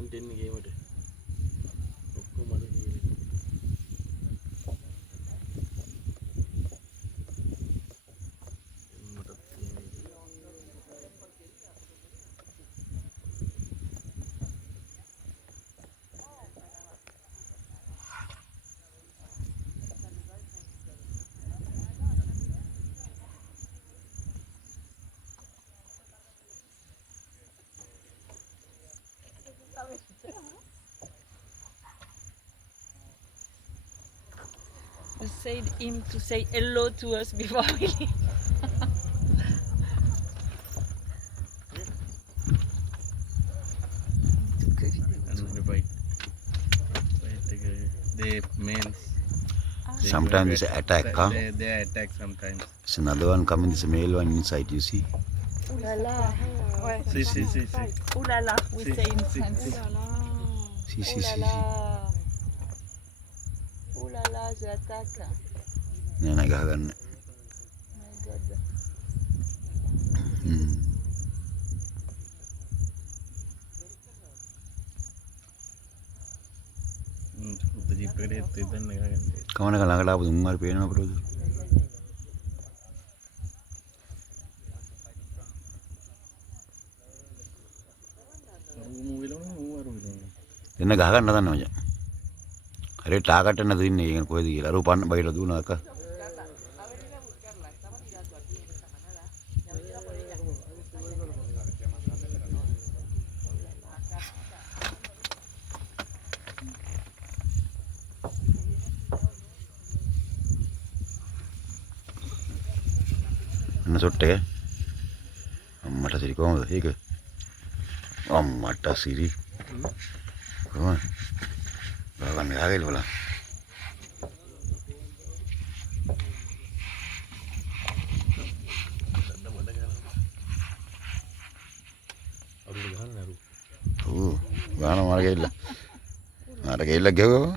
එතෙන්ට එන්නේ ගේමට. ඔක්කොම අද කියලා. මටත් තියෙන්නේ. You said him to say hello to us before we leave. Another bite. They males. Sometimes it's attack, huh? They attack sometimes. It's another one coming. It's a male one inside. You see? Ooh la la. Ouais. See. Ooh la la. We say in See. France. See. Ooh la la. Ooh la la, je attaque. Yeah, I got it. My God. The jeep ready to then again. Come on, I got a lot of pain. එන්න ගහ ගන්න හදන්න මචං. අර ටාගට් එක නේද ඉන්නේ ඒක කොහෙද කියලා. අර උපන්න බයිලා දුවනවා අක්කා. අන්න සොට් එක. අම්මට සිරි කොහමද ඒක? අම්මට සිරි. කොහොමද? බාගන්න ගහගෙන බලන්න. ගාන මාර ගෙල්ල. මාර ගෙල්ල ගෙවුවා.